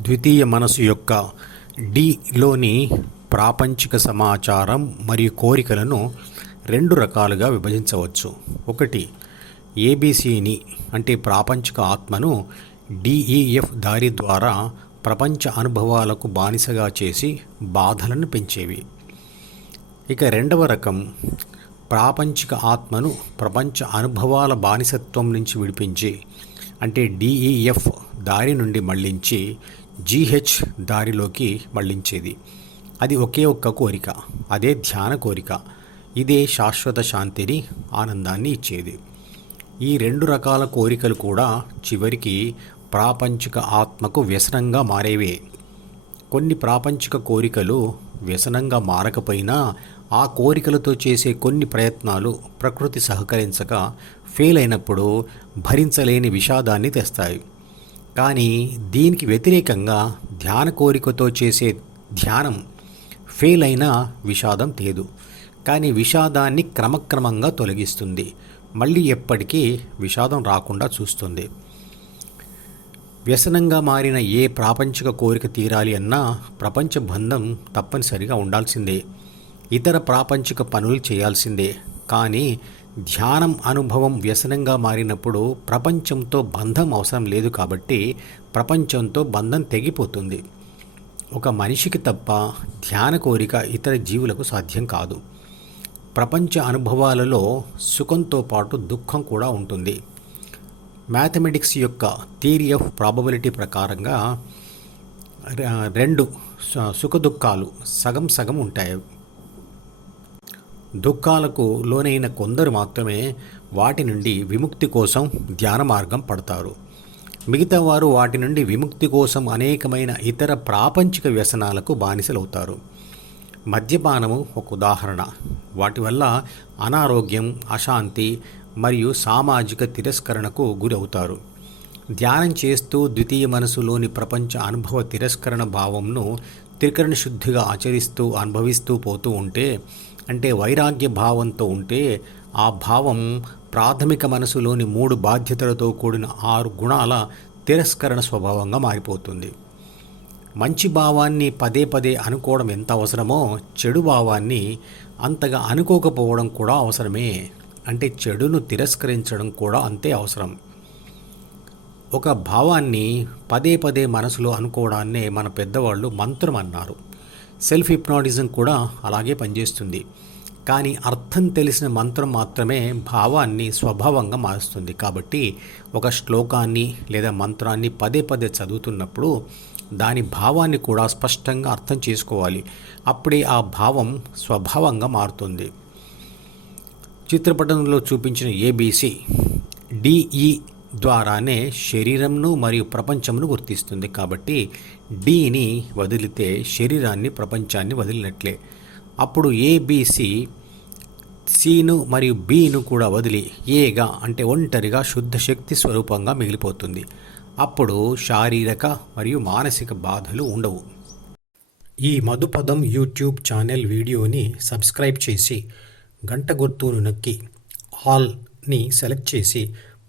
ద్వితీయ మనసు యొక్క డిలోని ప్రాపంచిక సమాచారం మరియు కోరికలను రెండు రకాలుగా విభజించవచ్చు. ఒకటి ఏబిసిని అంటే ప్రాపంచిక ఆత్మను డిఈఎఫ్ దారి ద్వారా ప్రపంచ అనుభవాలకు బానిసగా చేసి బాధలను పెంచేవి. ఇక రెండవ రకం ప్రాపంచిక ఆత్మను ప్రపంచ అనుభవాల బానిసత్వం నుంచి విడిపించి అంటే డిఈఎఫ్ దారి నుండి మళ్ళించి జీహెచ్ దారిలోకి మళ్ళించేది అది ఒకే ఒక్క కోరిక అదే ధ్యాన కోరిక. ఇదే శాశ్వత శాంతిని ఆనందాన్ని ఇచ్చేది. ఈ రెండు రకాల కోరికలు కూడా చివరికి ప్రాపంచిక ఆత్మకు వ్యసనంగా మారేవే. కొన్ని ప్రాపంచిక కోరికలు వ్యసనంగా మారకపోయినా ఆ కోరికలతో చేసే కొన్ని ప్రయత్నాలు ప్రకృతి సహకరించక ఫెయిల్ అయినప్పుడు భరించలేని విషాదాన్ని తెస్తాయి. కానీ దీనికి వ్యతిరేకంగా ధ్యాన కోరికతో చేసే ధ్యానం ఫెయిల్ అయినా విషాదం తేదు. కానీ విషాదాన్ని క్రమక్రమంగా తొలగిస్తుంది. మళ్ళీ ఎప్పటికీ విషాదం రాకుండా చూస్తుంది. వ్యసనంగా మారిన ఏ ప్రాపంచిక కోరిక తీరాలి అన్నా ప్రపంచ బంధం తప్పనిసరిగా ఉండాల్సిందే. ఇతర ప్రాపంచిక పనులు చేయాల్సిందే. కానీ ధ్యానం అనుభవం వ్యసనంగా మారినప్పుడు ప్రపంచంతో బంధం అవసరం లేదు కాబట్టి ప్రపంచంతో బంధం తెగిపోతుంది. ఒక మనిషికి తప్ప ధ్యాన కోరిక ఇతర జీవులకు సాధ్యం కాదు. ప్రపంచ అనుభవాలలో సుఖంతో పాటు దుఃఖం కూడా ఉంటుంది. మ్యాథమెటిక్స్ యొక్క థియరీ ఆఫ్ ప్రాబబిలిటీ ప్రకారంగా రెండు సుఖదుఖాలు సగం సగం ఉంటాయి. దుఃఖాలకు లోనైన కొందరు మాత్రమే వాటి నుండి విముక్తి కోసం ధ్యాన మార్గం పడతారు. మిగతా వారు వాటి నుండి విముక్తి కోసం అనేకమైన ఇతర ప్రాపంచిక వ్యసనాలకు బానిసలవుతారు. మద్యపానము ఒక ఉదాహరణ. వాటి వల్ల అనారోగ్యం అశాంతి మరియు సామాజిక తిరస్కరణకు గురవుతారు. ధ్యానం చేస్తూ ద్వితీయ మనసులోని ప్రపంచ అనుభవ తిరస్కరణ భావంను త్రికరణ శుద్ధిగా ఆచరిస్తూ అనుభవిస్తూ పోతూ ఉంటే అంటే వైరాగ్య భావంతో ఉంటే ఆ భావం ప్రాథమిక మనసులోని మూడు బాధ్యతలతో కూడిన ఆరు గుణాల తిరస్కరణ స్వభావంగా మారిపోతుంది. మంచి భావాన్ని పదే పదే అనుకోవడం ఎంత అవసరమో చెడు భావాన్ని అంతగా అనుకోకపోవడం కూడా అవసరమే. అంటే చెడును తిరస్కరించడం కూడా అంతే అవసరం. ఒక భావాన్ని పదే పదే మనసులో అనుకోవడాన్నే మన పెద్దవాళ్ళు మంత్రం అన్నారు. సెల్ఫ్ హిప్నాటిజం కూడా అలాగే పనిచేస్తుంది. కానీ అర్థం తెలిసిన మంత్రం మాత్రమే భావాన్ని స్వభావంగా మారుస్తుంది. కాబట్టి ఒక శ్లోకాన్ని లేదా మంత్రాన్ని పదే పదే చదువుతున్నప్పుడు దాని భావాన్ని కూడా స్పష్టంగా అర్థం చేసుకోవాలి. అప్పుడే ఆ భావం స్వభావంగా మారుతుంది. చిత్రపటంలో చూపించిన ఏబీసీ డిఈ ద్వారానే శరీరంను మరియు ప్రపంచమును గుర్తిస్తుంది. కాబట్టి డిని వదిలితే శరీరాన్ని ప్రపంచాన్ని వదిలినట్లే. అప్పుడు ఏబిసి సిను మరియు బిను కూడా వదిలి ఏగా అంటే ఒంటరిగా శుద్ధ శక్తి స్వరూపంగా మిగిలిపోతుంది. అప్పుడు శారీరక మరియు మానసిక బాధలు ఉండవు. ఈ మధుపదం యూట్యూబ్ ఛానల్ వీడియోని సబ్స్క్రైబ్ చేసి గంట గుర్తును నొక్కి హాల్ని సెలెక్ట్ చేసి